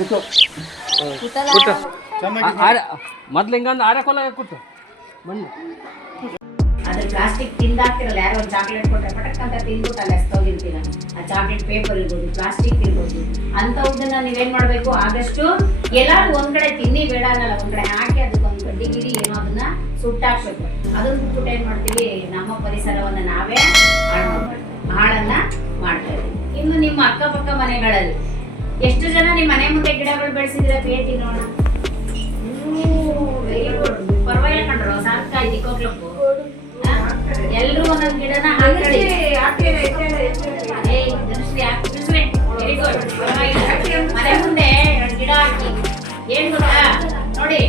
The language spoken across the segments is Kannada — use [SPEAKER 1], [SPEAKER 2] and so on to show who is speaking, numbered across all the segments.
[SPEAKER 1] ಕೂತು.
[SPEAKER 2] ಕೂತು ಮೊದ್ಲು ಹಿಂಗೊಂದು ಆರೆ ಕೊಲ ಕೊಟ್ಟು ಮಣ್ಣು
[SPEAKER 3] ಅದ್ರ ಪ್ಲಾಸ್ಟಿಕ್ ತಿಂದಾಕ್ತಿರಲ್ಲ ಯಾರೋ ಒಂದು ಚಾಕ್ಲೇಟ್ ಕೊಟ್ಟರೆ ಪಟಕ್ ಅಂತ ತಿಂದ್ಬಿಟ್ಟು ಅಲ್ಲಿ ಎಸ್ತೋಗಿರ್ತೀರ ಆ ಚಾಕ್ಲೇಟ್ ಪೇಪರ್ ಇರ್ಬೋದು ಪ್ಲಾಸ್ಟಿಕ್ ಇರ್ಬೋದು ಅಂಥವುದನ್ನ ನೀವೇನು ಮಾಡಬೇಕು? ಆದಷ್ಟು ಎಲ್ಲರೂ ಒಂದ್ ಕಡೆ ತಿನ್ನಿ ಬೇಡ ಅನ್ನಲ್ಲ ಒಂದ್ ಕಡೆ ಹಾಕಿ ಅದಕ್ಕೊಂದು ಕಡ್ಡಿ ಗಿಡಿ ಏನೋ ಅದನ್ನ ಸುಟ್ಟಾಕ್ಬೇಕು. ಅದನ್ನ ಬಿಟ್ಬಿಟ್ಟು ಏನು ಮಾಡ್ತೀವಿ? ನಮ್ಮ ಪರಿಸರವನ್ನ ನಾವೇ ಹಾಳು ಮಾಡ್ತೀವಿ. ಹಾಳನ್ನ ಮಾಡ್ತಾ ಇನ್ನು ನಿಮ್ಮ ಅಕ್ಕಪಕ್ಕ ಮನೆಗಳಲ್ಲಿ ಎಷ್ಟು ಜನ ನಿಮ್ಮ ಮನೆ ಮುಂದೆ ಗಿಡಗಳು ಬೆಳೆಸಿದ್ರೆ ಪ್ರೀತಿ ನೋಡೋಣ? ವೆರಿ ಗುಡ್ ಪರವಾಗಿಲ್ಲ ಇಕ್ಕೋಕ್ಲಪ್ಪು ಎಲ್ರು ಒಂದೊಂದ್ ಗಿಡನ ಹಾಕು ವೆರಿ ಗುಡ್ ಪರವಾಗಿಲ್ಲ. ಮನೆ ಮುಂದೆ ಗಿಡ ಹಾಕಿ. ಏನ್ ಗೊತ್ತಾ? ನೋಡಿ.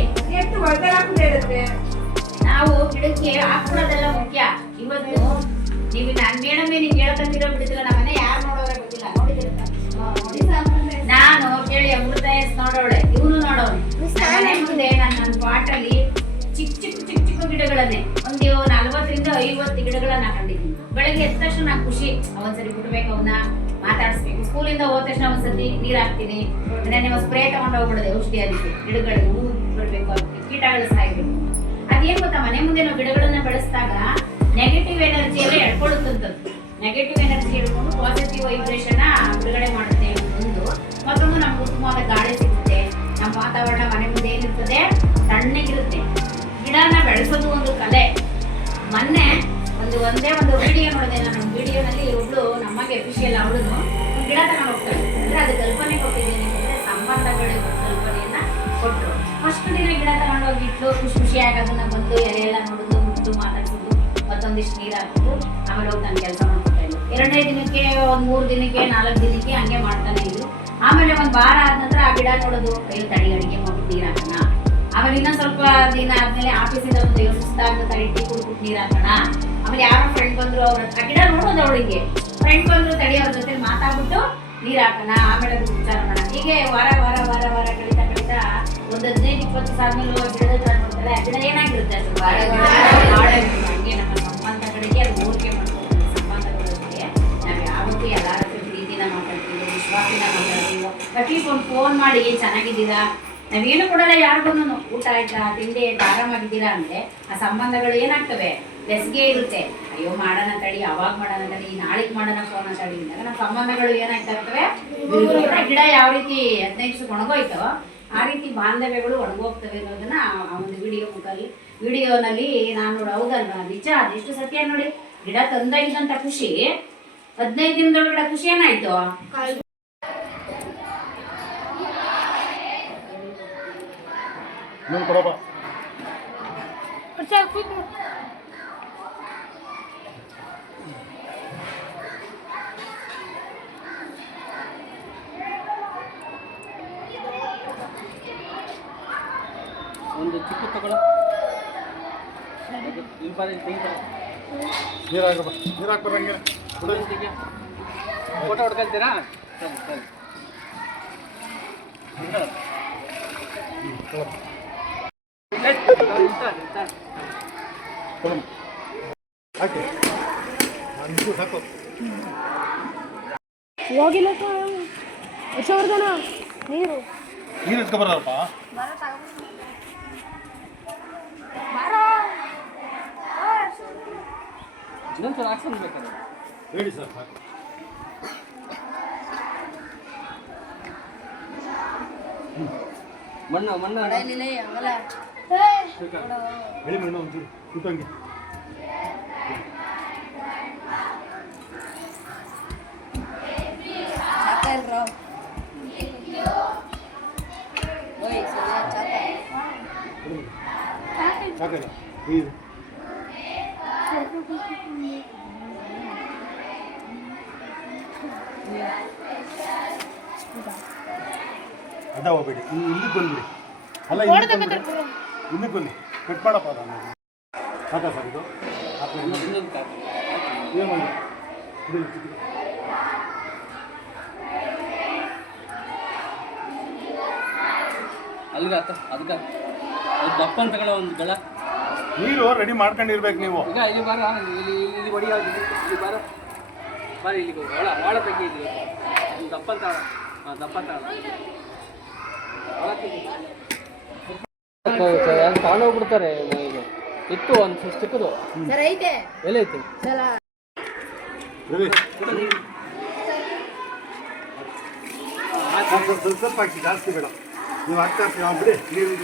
[SPEAKER 3] ನಾವು ಗಿಡಕ್ಕೆ ಹಾಕೊಳ್ಳೋದೆಲ್ಲ ಮುಖ್ಯ. ಇವತ್ತು ನೀವು ನಾನು ಮೇಡಮ್ ನಿಮ್ಗೆ ಹೇಳ್ಕೊಂತಿರೋ ನಮ್ಮನೆ ನಮ್ಮ ಕೇಳಿ ಅಮೃತ ಎಸ್ ನೋಡೋಳೆ ಇವನು ನೋಡೋನೆ ಮನೆ ಮುಂದೆ ನಾನು ನನ್ನ ಪಾಟಲ್ಲಿ ಚಿಕ್ಕ ಚಿಕ್ಕ ಚಿಕ್ಕ ಚಿಕ್ಕ ಗಿಡಗಳನ್ನೇ ಒಂದು ನಲ್ವತ್ತರಿಂದ ಐವತ್ತು ಗಿಡಗಳನ್ನ ಕಂಡಿದ್ದೀನಿ. ಬೆಳಗ್ಗೆ ಎದ್ದ ತಕ್ಷಣ ನಾನು ಖುಷಿ. ಒಂದ್ಸರಿ ಬಿಡ್ಬೇಕು ಅವನ್ನ ಮಾತಾಡಿಸ್ಬೇಕು. ಸ್ಕೂಲಿಂದ ಹೋದ ತಕ್ಷಣ ಒಂದ್ಸತಿ ನೀರ್ ಹಾಕ್ತೀನಿ. ಒಂದು ಸ್ಪ್ರೇ ತಗೊಂಡು ಹೋಗ್ಬಿಡೋದೆ ಔಷಧಿ ಅದಕ್ಕೆ. ಗಿಡಗಳಿಗೆ ಹೂ ಬಿಡಬೇಕು ಅದಕ್ಕೆ. ಕೀಟಗಳು ಸಾಯ್ಬೇಕು. ಅದೇನ್ ಗೊತ್ತಾ ಮನೆ ಮುಂದೆ ನಾವು ಗಿಡಗಳನ್ನ ಬೆಳೆಸಿದಾಗ ನೆಗೆಟಿವ್ ಎನರ್ಜಿ ಎಲ್ಲ ಎಳ್ಕೊಳ್ಳುತ್ತಂತದ್ದು ನೆಗೆಟಿವ್ ಎನರ್ಜಿ ಹಿಡ್ಕೊಂಡು ಪಾಸಿಟಿವ್ ವೈಬ್ರೇಷನ್ ಬಿಡುಗಡೆ ಮಾಡುತ್ತೆ. ಮತ್ತೊಂದು ನಮ್ಗೆ ಉತ್ತಮವಾದ ಗಾಳಿ ಸಿಗುತ್ತೆ. ನಮ್ಮ ವಾತಾವರಣ ಮನೆ ಮುಂದೆ ಏನಿರ್ತದೆ? ತಣ್ಣಗಿರುತ್ತೆ ಗಿಡನ ಬೆಳೆಸೋದು ಒಂದು ಕಲೆ. ಮೊನ್ನೆ ಒಂದು ಒಂದೇ ಒಂದು ವಿಡಿಯೋ ನೋಡಿದೆ ನಾನು. ವಿಡಿಯೋನಲ್ಲಿ ಒಬ್ಳು ನಮಗೆ ಅಫಿಷಿಯಲ್ ಅವಳು ಗಿಡ ತಗೊಂಡು ಹೋಗ್ತಾಳೆ. ಅಂದರೆ ಅದು ಕಲ್ಪನೆ ಕೊಟ್ಟಿದ್ದೀನಿ. ಅಂದ್ರೆ ಸಂಬಂಧಗಳ ಕಲ್ಪನೆಯನ್ನ ಕೊಟ್ಟರು ಫಸ್ಟ್ ದಿನ ಗಿಡ ತಗೊಂಡು ಖುಷಿ ಖುಷಿಯಾಗಿ ಅದನ್ನ ಬಂದು ಎಲೆ ಎಲ್ಲ ನೋಡೋದು ಮುಟ್ಟು ಮಾತಾಡ್ಸಿದ್ದು ಮತ್ತೊಂದಿಷ್ಟು ನೀರು ಹಾಕಿದ್ರು ಆಮೇಲೆ ಹೋಗಿ ನಾನು ಕೆಲಸ ಮಾಡ್ಕೊತಾ ಇದ್ಲು. ಎರಡನೇ ದಿನಕ್ಕೆ, ಒಂದು ಮೂರು ದಿನಕ್ಕೆ, ನಾಲ್ಕು ದಿನಕ್ಕೆ ಹಂಗೆ ಮಾಡ್ತಾನೆ ಇದ್ಲು. ಆಮೇಲೆ ಒಂದು ವಾರ ಆದ ನಂತರ ಆ ಗಿಡ ನೋಡೋದು ಕೈ ತಡಿ ಅಡಿಗೆ ಮಾಡಿ ನೀರು ಹಾಕೋಣ ಆಮೇಲೆ ಇನ್ನೊಂದು ಸ್ವಲ್ಪ ದಿನ ಆದ್ಮೇಲೆ ಆಫೀಸಿಂದ ಒಂದು ಸುಸ್ತಾಗ ತಡಿ ಟೀ ಕುಡ್ಬಿಟ್ಟು ನೀರು ಹಾಕೋಣ ಆಮೇಲೆ ಯಾರೋ ಫ್ರೆಂಡ್ ಬಂದ್ರು ಅವ್ರ ಆ ಗಿಡ ನೋಡೋದು ಅವಳಿಗೆ. ಫ್ರೆಂಡ್ ಬಂದ್ರು ತಡಿ ಅವ್ರ ಜೊತೆ ಮಾತಾಡ್ಬಿಟ್ಟು ನೀರ್ ಹಾಕೋಣ ಆಮೇಲೆ ಅದು ವಿಚಾರ ಮಾಡೋಣ. ಹೀಗೆ ವಾರ ವಾರ ವಾರ ವಾರ ಕಳೀತಾ ಕಳೀತಾ ಒಂದ್ ಹದಿನೈದು ಇಪ್ಪತ್ತು ಸಾವಿರ ಗಿಡದ ತರ ನೋಡ್ತಾರೆ ಗಿಡ ಏನಾಗಿರುತ್ತೆ ಅದು ಹಾಳಾಗಿರುತ್ತೆ. ಹಂಗೆ ನಮ್ಮ ಸಂಬಂಧಗಳಿಗೆ ಅದು ಹೋಲಿಕೆ ಮಾಡ್ತಾರೆ. ನಾವು ಯಾವತ್ತೂ ಎಲ್ಲರ ಪ್ರೀತಿನ ಮಾತಾಡ್ತೀವಿ ವಿಶ್ವಾಸದಿಂದ ಮಾತಾಡ್ತೀವಿ. ಅಟ್ಲೀಸ್ಟ್ ಒಂದು ಫೋನ್ ಮಾಡಿ ಚೆನ್ನಾಗಿದ್ದೀರಾ? ನಾವೇನು ಕೊಡಲ್ಲ ಯಾರಿಗೂ ಊಟ ಆಯ್ತಾ? ತಿಂಡಿ ಆಯ್ತಾ? ಆರಾಮಾಗಿದ್ದೀರಾ ಅಂದ್ರೆ ಆ ಸಂಬಂಧಗಳು ಏನಾಗ್ತವೆ? ಬೆಸ್ಗೆ ಇರುತ್ತೆ. ಅಯ್ಯೋ, ಮಾಡೋಣ ತಡಿ, ಅವಾಗ ಮಾಡೋಣ ತಡಿ, ನಾಳೆಗೆ ಮಾಡೋಣ ಫೋನ್ ತಡಿ. ಅಂದಾಗ ನಮ್ಮ ಸಂಬಂಧಗಳು ಏನಾಗ್ತಾ ಇರ್ತವೆ ಗಿಡ ಯಾವ ರೀತಿ ಹದಿನೈದು ಒಣಗೋಯ್ತೋ, ಆ ರೀತಿ ಬಾಂಧವ್ಯಗಳು ಒಣಗೋಗ್ತವೆ ಅನ್ನೋದನ್ನ ಆ- ಒಂದು ವಿಡಿಯೋ ಮುಖಲ್ಲಿ ವಿಡಿಯೋನಲ್ಲಿ ನಾನು ನೋಡಿ, ಹೌದಲ್ವಾ? ನಿಜ, ಅದೆಷ್ಟು ಸತ್ಯ ನೋಡಿ. ಗಿಡ ತಂದಾಗಿದ್ದಂತ ಖುಷಿ. ಹದಿನೈದು ದಿನದೊಳಗಡೆ ಖುಷಿ ಏನಾಯ್ತು?
[SPEAKER 1] ಇನ್ನೊಂದು ಕೊಡಪ್ಪ
[SPEAKER 2] ಒಂದು ಚಿಕ್ಕ ತಗೊಳ
[SPEAKER 1] ನೀರು ಹಾಕಪ್ಪ ನೀರು ಹಾಕ್ಬಾರ ಹಂಗೆ. ಬಿಡು.
[SPEAKER 2] ಫೋಟೋ ಹೊಡ್ಕೊಳ್ತೀರಾ? ಸರಿ ಸರಿ.
[SPEAKER 1] ಕೊಡಮ್ಮ. ಹಾಕಿ ಇದು ಸಾಕು
[SPEAKER 4] ಹೋಗಿಲ್ಲ ಯಶೋವರ್ಧನ ನೀರು
[SPEAKER 1] ನೀರು ಎತ್ಕೊಬಾರಪ್ಪ
[SPEAKER 2] ಇನ್ನೊಂದ್ಸಲ ಹಾಕ್ಸನ್ ಬೇಕಾದ್ರೆ
[SPEAKER 1] ಹೇಳಿ ಸರ್ ಸಾಕು
[SPEAKER 2] ಮಣ್ಣು ಮಣ್ಣು
[SPEAKER 1] ಹೇಳಿ ಮಣ್ಣ ಒಂಚೂರು ಕೂತು ಹಂಗೆ ಸಾಕಲ್ಲ ನೀರು ಅಡ್ಡ ಹೋಗ್ಬೇಡಿ ಇಲ್ಲಿ ಇಲ್ಲಿಗೆ ಬಂದ್ಬಿಡಿ ಅಲ್ಲ ಬಂದ್ಬಿಡಿ ಬನ್ನಿ. ಕಟ್ ಮಾಡಪ್ಪ ಅದನ್ನು. ಸಾಕಾ ಸರ್ ಇದು? ಏನು ಮಾಡಿ.
[SPEAKER 2] ಅಲ್ಲಿಗೆ ಆತ ಅದಕ್ಕೆ ಅದು ದಪ್ಪ ಅಂತ ತಗೊಳ್ಳೋ ಒಂದು ಗಳ
[SPEAKER 1] ನೀರು ರೆಡಿ ಮಾಡ್ಕೊಂಡಿರ್ಬೇಕು ನೀವು.
[SPEAKER 2] ಈಗ ಇಲ್ಲಿ ಬಾರ ಇಲ್ಲಿ ಇಲ್ಲಿ ಹೊಡಿಯ ಇಲ್ಲಿ ಬಾರ. ಬಾರ ಇಲ್ಲಿಗೆ ಹೋಗಿ. ಒಳ ಒಳ ತೆಗಿ ಇಲ್ಲಿ. ದಪ್ಪ ಅಂತ ಹಾಂ ದಪ್ಪ ಅಂತ ತಗೊಂಡೋಗ್ಬಿಡ್ತಾರೆ ಇದು ಇತ್ತು ಒಂದು ಚಿಕ್ಕದು
[SPEAKER 3] ಸರ್ ಐತೆ?
[SPEAKER 2] ಎಲೆ ಐತಿ
[SPEAKER 1] ರವಿ ಸ್ವಲ್ಪ ಸ್ವಲ್ಪ ಹಾಕಿ ಜಾಸ್ತಿ ಬೇಡ. ನೀವು ಹಾಕ್ತಾ ಇರ್ತೀವಿ ನಾವು ಬಿಡಿ. ನೀರು.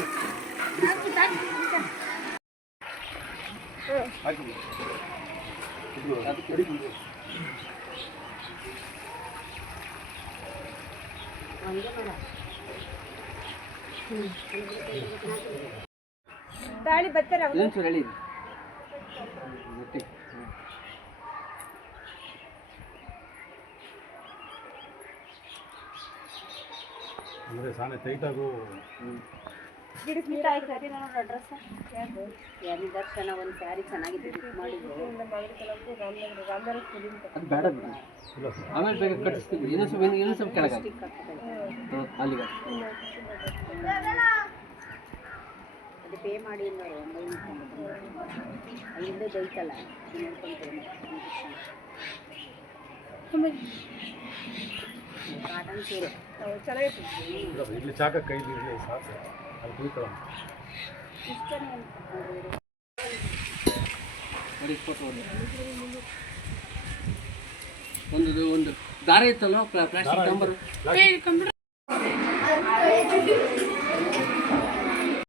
[SPEAKER 1] ಬಿಡಿ ಸರ್. ಹಾಕಿ ಹೇಳಿ ಅಂದರೆ ಸಾನೆ ಬಿಡಿ.
[SPEAKER 4] ತಾಳಿ ಬರ್ತಾರೆ
[SPEAKER 2] ಇದೊಂದು ಚೂರು
[SPEAKER 1] ಅಡ್ರೆಸ್ ಸಾನೆ
[SPEAKER 3] ದರ್ಶನ ಒಂದು ಸ್ಯಾರಿ ಚೆನ್ನಾಗಿದೆ ಮಾಡಿದ್ರು.
[SPEAKER 2] ಅದು ಬೇಡ ಬಿಡಿ. ಆಮೇಲೆ ಬೇಗ ಕಟ್ಟಿಸ್ತೀವಿ ಇನ್ನೊಂದು ಸ್ವಲ್ಪ ಇನ್ನೊಂದು ಸ್ವಲ್ಪ ಕೆಳಗೆ ಅಲ್ಲಿಗೆ
[SPEAKER 3] ಅದು ಪೇ ಮಾಡಿ ಅಲ್ಲಿಂದ ದೊಯ್ತಲ್ಲ ಕಾಟನ್ ಸೀರೆ.
[SPEAKER 4] ಚೆನ್ನಾಗಿತ್ತು.
[SPEAKER 1] ಇಲ್ಲ ಸರ್, ಇಲ್ಲಿ ಚಾಕ ಕೈಲಿ ಸಾಕು.
[SPEAKER 2] ಒಂದು ಒಂದು ಒಂದು ದಾರ ಇತ್ತಲ್ಲ ಪ್ಲಾಸ್ಟಿಕ್ ನಂಬರ್